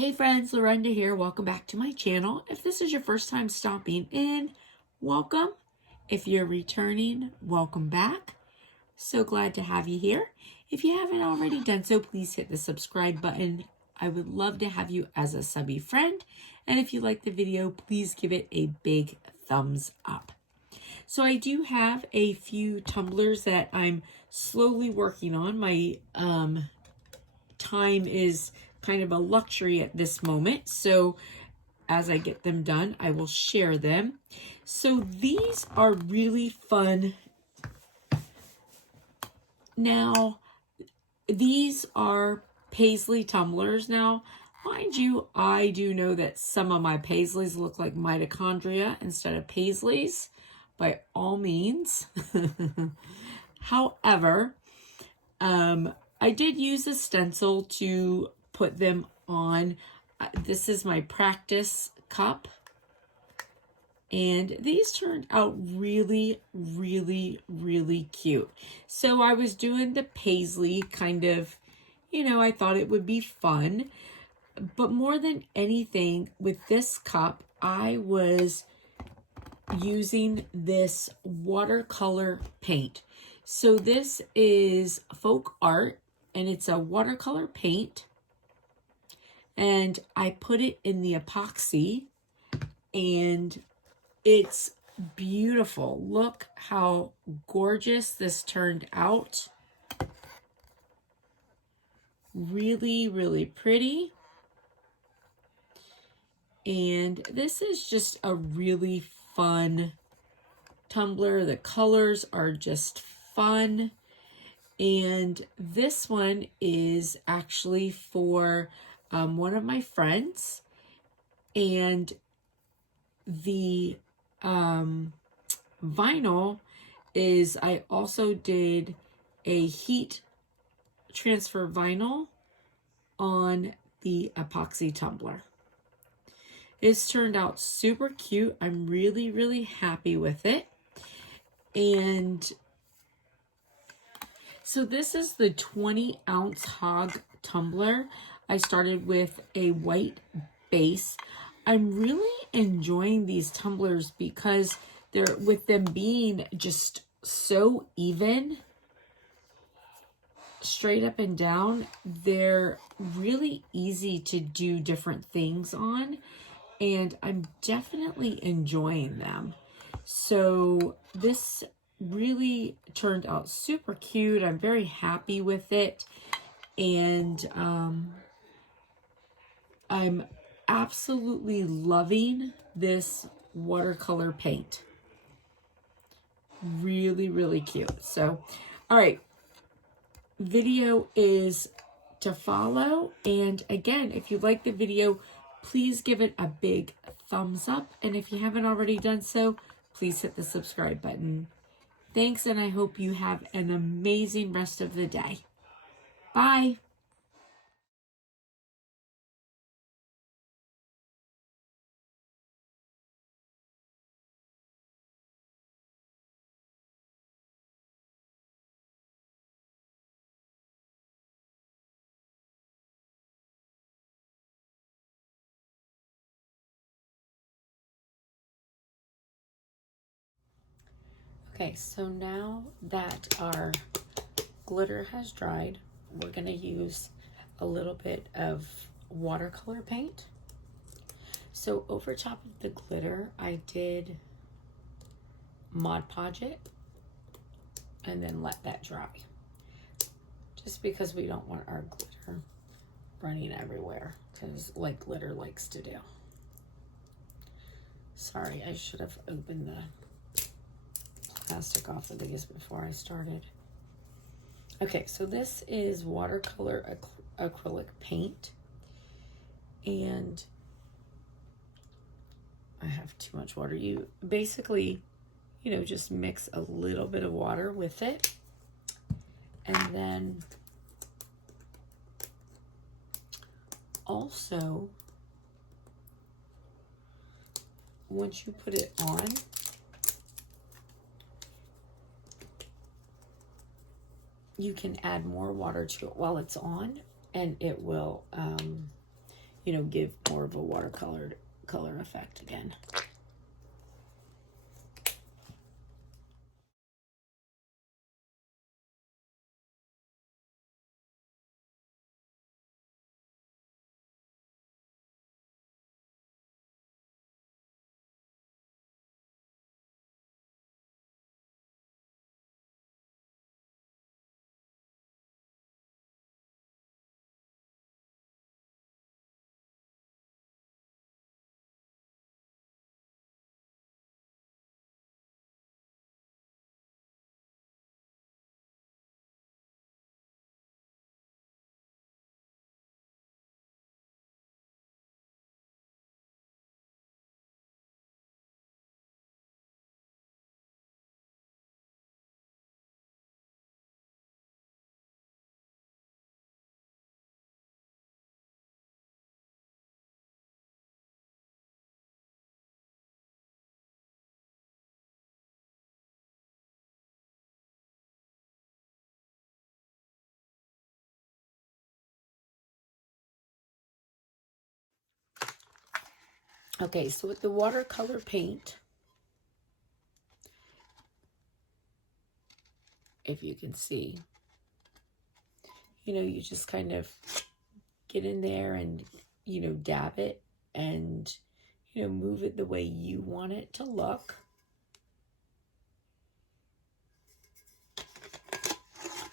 Hey friends, Lorenda here. Welcome back to my channel. If this is your first time stopping in, welcome. If you're returning, welcome back. So glad to have you here. If you haven't already done so, please hit the subscribe button. I would love to have you as a subby friend. And if you like the video, please give it a big thumbs up. So I do have a few tumblers that I'm slowly working on. My time is kind of a luxury at this moment, so as I get them done, I will share them. So these are really fun. Now, these are paisley tumblers. Now, mind you, I do know that some of my paisleys look like mitochondria instead of paisleys, by all means. However, I did use a stencil to put them on. This is my practice cup. And these turned out really, really, really cute. So I was doing the paisley kind of, I thought it would be fun. But more than anything, with this cup, I was using this watercolor paint. So this is folk art, and it's a watercolor paint. And I put it in the epoxy, and it's beautiful. Look how gorgeous this turned out. Really, really pretty. And this is just a really fun tumbler. The colors are just fun. And this one is actually for one of my friends. And the vinyl is, I also did a heat transfer vinyl on the epoxy tumbler. It's turned out super cute. I'm really, really happy with it. And so this is the 20-ounce hog tumbler. I started with a white base. I'm really enjoying these tumblers because they're, with them being just so even, straight up and down, they're really easy to do different things on, and I'm definitely enjoying them. So this really turned out super cute. I'm very happy with it, and I'm absolutely loving this watercolor paint. Really, really cute. So, all right, video is to follow, and again, if you like the video, please give it a big thumbs up, and if you haven't already done so, please hit the subscribe button. Thanks, and I hope you have an amazing rest of the day. Bye. Okay, so now that our glitter has dried, we're going to use a little bit of watercolor paint. So over top of the glitter, I did Mod Podge it and then let that dry. Just because we don't want our glitter running everywhere, because like glitter likes to do. Sorry, I should have opened the plastic off of these before I started. Okay, so this is watercolor acrylic paint, and I have too much water. You basically, just mix a little bit of water with it, and then also, once you put it on, you can add more water to it while it's on, and it will you know, give more of a watercolor color effect again. Okay, so with the watercolor paint, if you can see, you know, you just kind of get in there and, you know, dab it and, you know, move it the way you want it to look.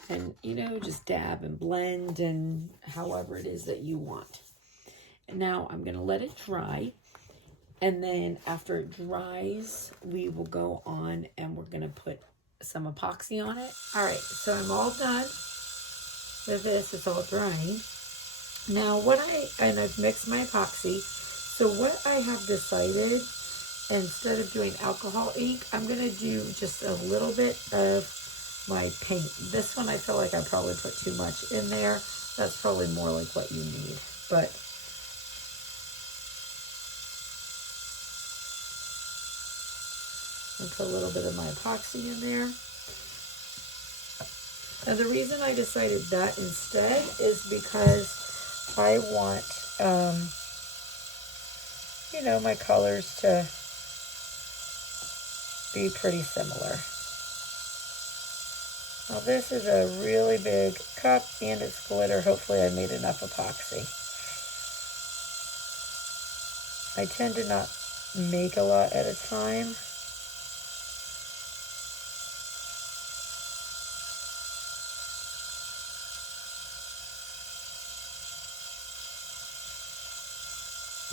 And, you know, just dab and blend and however it is that you want. And now I'm going to let it dry. And then after it dries, we will go on and we're going to put some epoxy on it. All right, so I'm all done with this. It's all drying. Now I've mixed my epoxy. So what I have decided, instead of doing alcohol ink, I'm going to do just a little bit of my paint. This one I feel like I probably put too much in there. That's probably more like what you need. But I'll put a little bit of my epoxy in there. Now the reason I decided that instead is because I want, you know, my colors to be pretty similar. Now this is a really big cup and it's glitter. Hopefully I made enough epoxy. I tend to not make a lot at a time.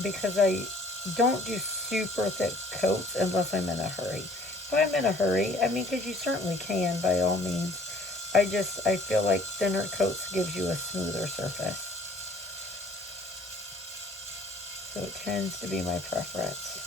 Because I don't do super thick coats unless I'm in a hurry. If I'm in a hurry, I mean, because you certainly can by all means. I feel like thinner coats gives you a smoother surface. So it tends to be my preference.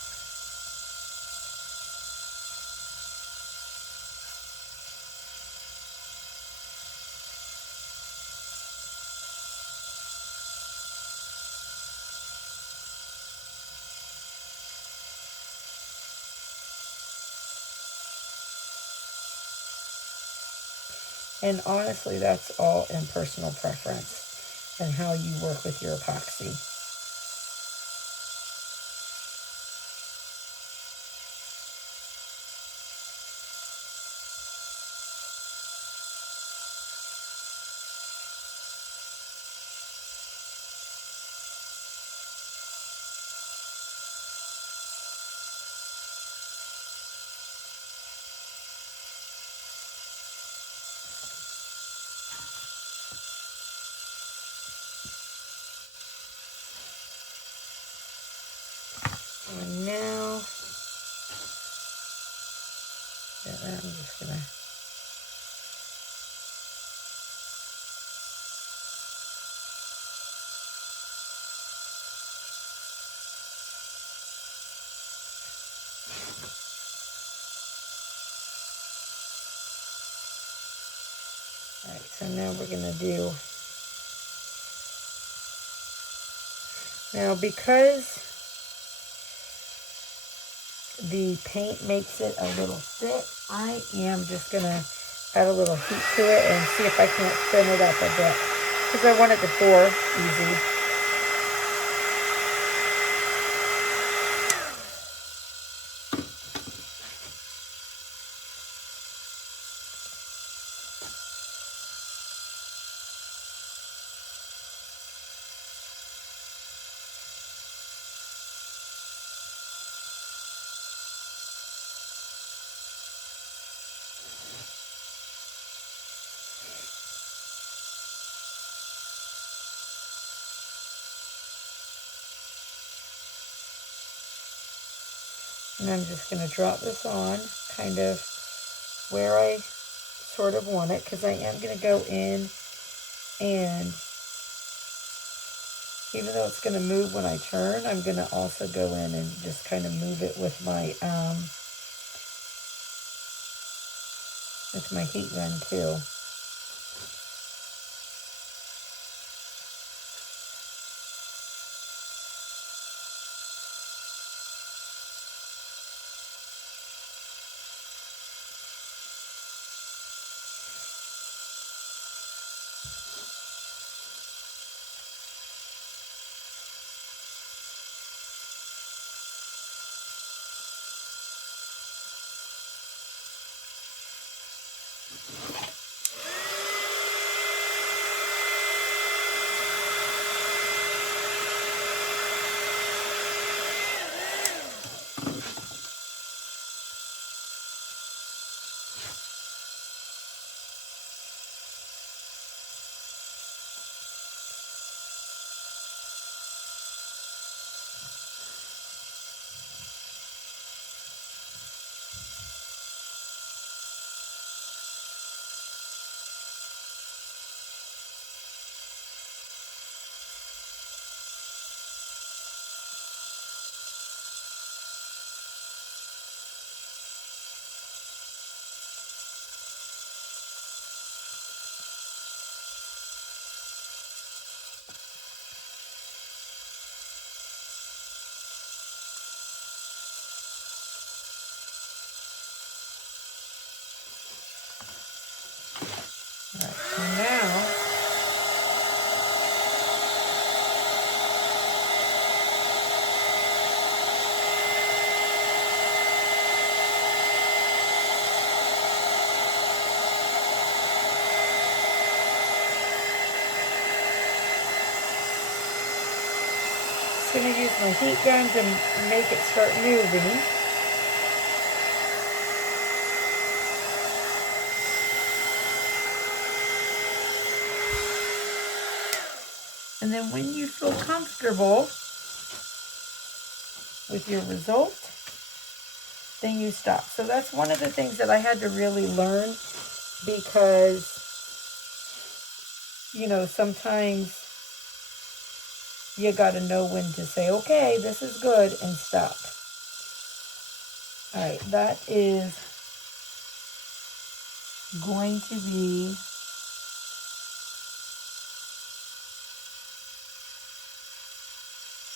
And honestly, that's all in personal preference and how you work with your epoxy. And now, I'm just gonna all right, so now we're gonna do, now because the paint makes it a little thick, I am just gonna add a little heat to it and see if I can't thin it up a bit, because I want it to pour easy. And I'm just going to drop this on kind of where I sort of want it, because I am going to go in, and even though it's going to move when I turn, I'm going to also go in and just kind of move it with my heat gun too. All right, so now I'm going to use my heat gun to make it start moving. And then when you feel comfortable with your result, then you stop. So that's one of the things that I had to really learn, because, you know, sometimes you got to know when to say, okay, this is good, and stop. All right, that is going to be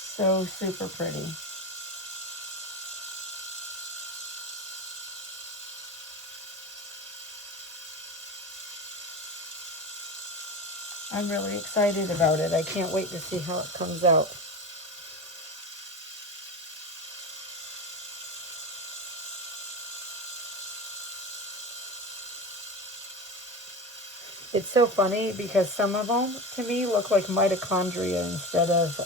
so super pretty. I'm really excited about it. I can't wait to see how it comes out. It's so funny because some of them, to me, look like mitochondria instead of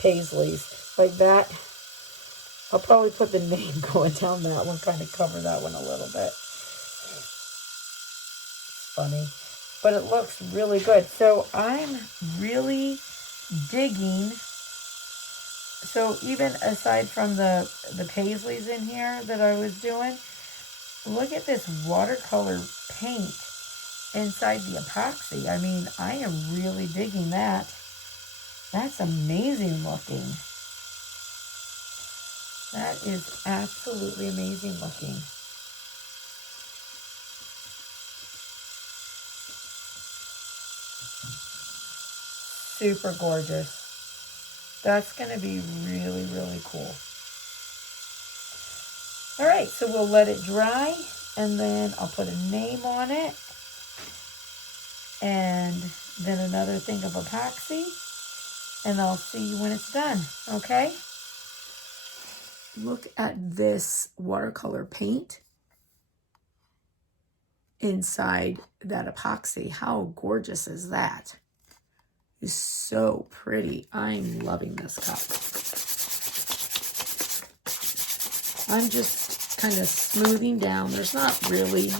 paisleys. Like that. I'll probably put the name going down that one, kind of cover that one a little bit. It's funny. But it looks really good. So I'm really digging. So even aside from the paisleys in here that I was doing, look at this watercolor paint inside the epoxy. I mean, I am really digging that. That's amazing looking. That is absolutely amazing looking. Super gorgeous. That's going to be really, really cool. All right, so we'll let it dry, and then I'll put a name on it, and then another thing of epoxy, and I'll see you when it's done, okay? Look at this watercolor paint inside that epoxy. How gorgeous is that? It's so pretty. I'm loving this cup. I'm just kind of smoothing down. There's not really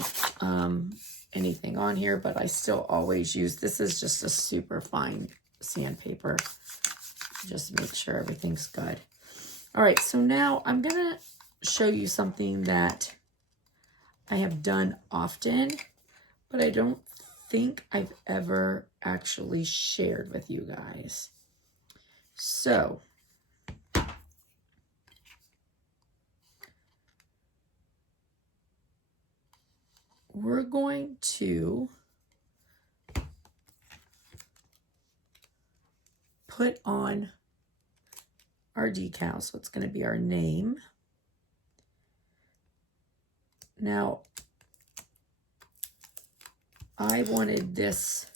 anything on here, but I still always use, this is just a super fine sandpaper. Just make sure everything's good. All right, so now I'm gonna show you something that I have done often, but I don't think I've ever actually shared with you guys. So we're going to put on our decal. So it's going to be our name. Now, I wanted this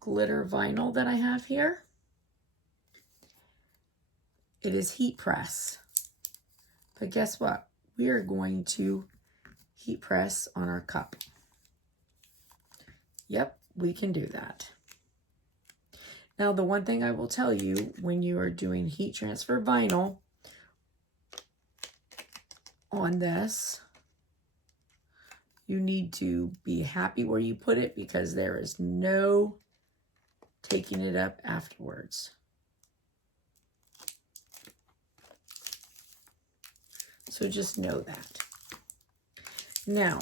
glitter vinyl that I have here. It is heat press. But guess what? We are going to heat press on our cup. Yep, we can do that. Now, the one thing I will tell you when you are doing heat transfer vinyl on this, you need to be happy where you put it because there is no taking it up afterwards. So just know that. Now,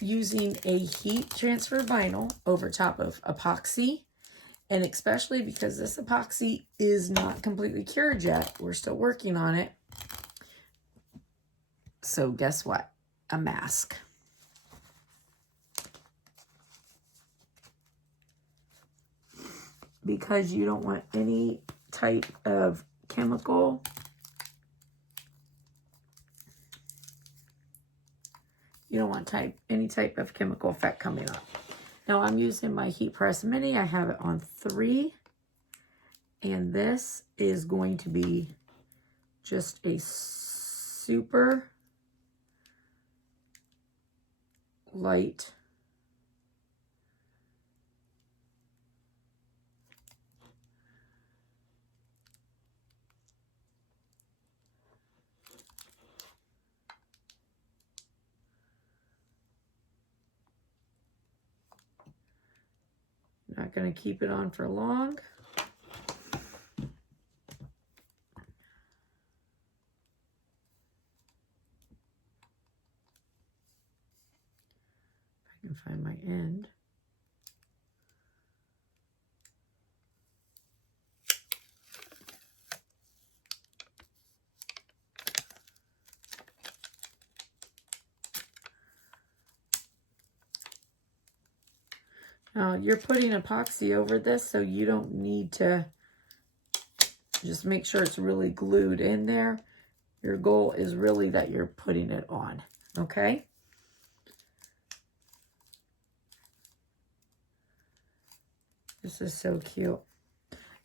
using a heat transfer vinyl over top of epoxy, and especially because this epoxy is not completely cured yet, we're still working on it. So guess what? A mask. Because you don't want any type of chemical any type of chemical effect coming up. Now I'm using my heat press mini. I have it on 3, and this is going to be just a super light not going to keep it on for long. If I can find my end. Now, you're putting epoxy over this, so you don't need to just make sure it's really glued in there. Your goal is really that you're putting it on, okay? This is so cute.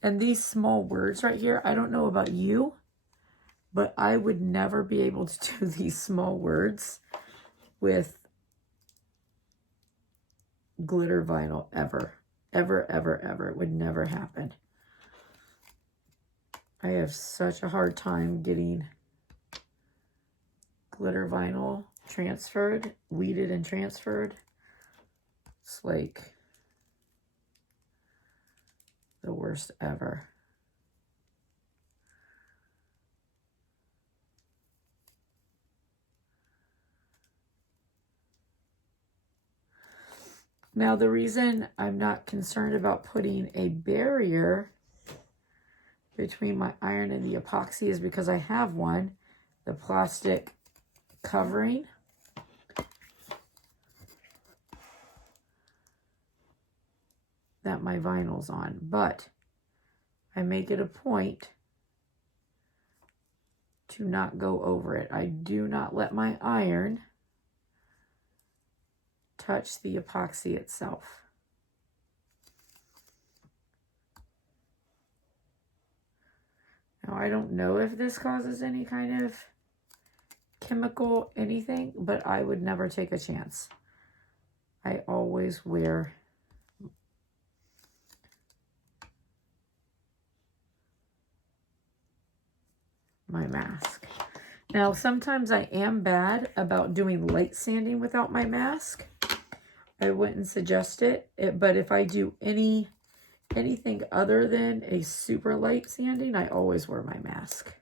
And these small words right here, I don't know about you, but I would never be able to do these small words with glitter vinyl ever. Ever, ever, ever. It would never happen. I have such a hard time getting glitter vinyl transferred, weeded and transferred. It's like the worst ever. Now, the reason I'm not concerned about putting a barrier between my iron and the epoxy is because I have one, the plastic covering. That my vinyl's on, but I make it a point to not go over it. I do not let my iron touch the epoxy itself. Now, I don't know if this causes any kind of chemical anything, but I would never take a chance. I always wear my mask. Now, sometimes I am bad about doing light sanding without my mask. I wouldn't suggest it, but if I do any anything other than a super light sanding, I always wear my mask.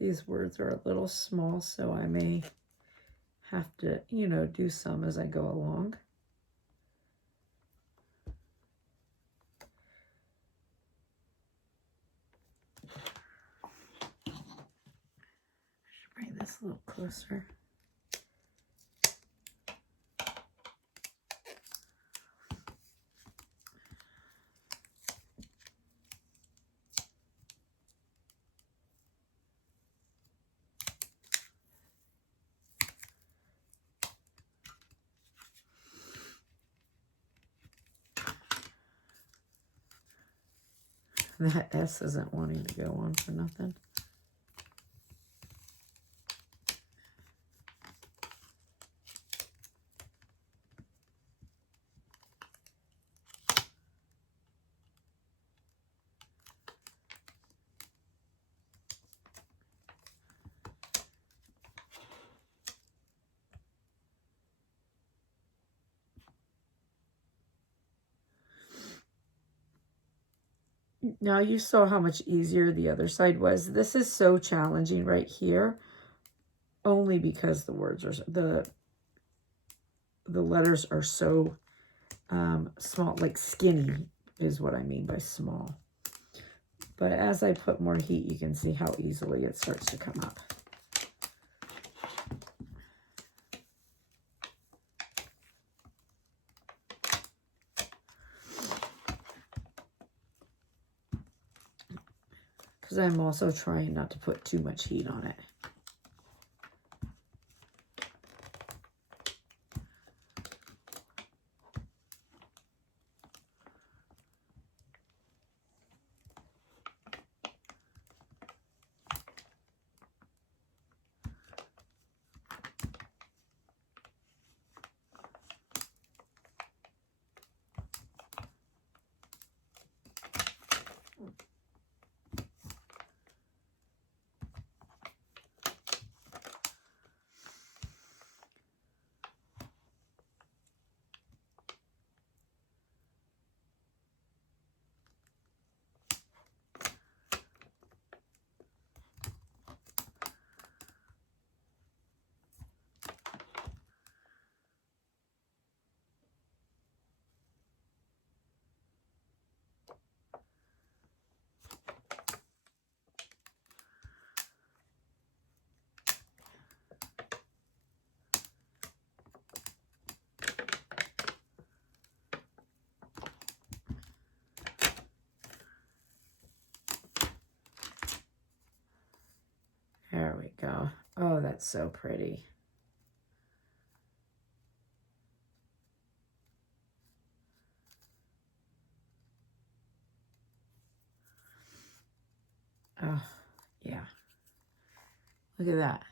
These words are a little small, so I may have to, you know, do some as I go along. I should bring this a little closer. That S isn't wanting to go on for nothing. Now you saw how much easier the other side was. This is so challenging right here, only because the words are, the letters are so small, like skinny is what I mean by small. But as I put more heat, you can see how easily it starts to come up. Because I'm also trying not to put too much heat on it. There we go. Oh, that's so pretty. Oh, yeah. Look at that.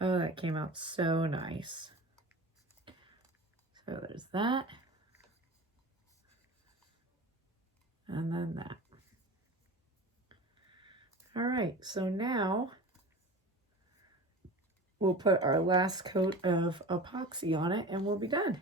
Oh, that came out so nice. So there's that. And then that. All right, so now we'll put our last coat of epoxy on it and we'll be done.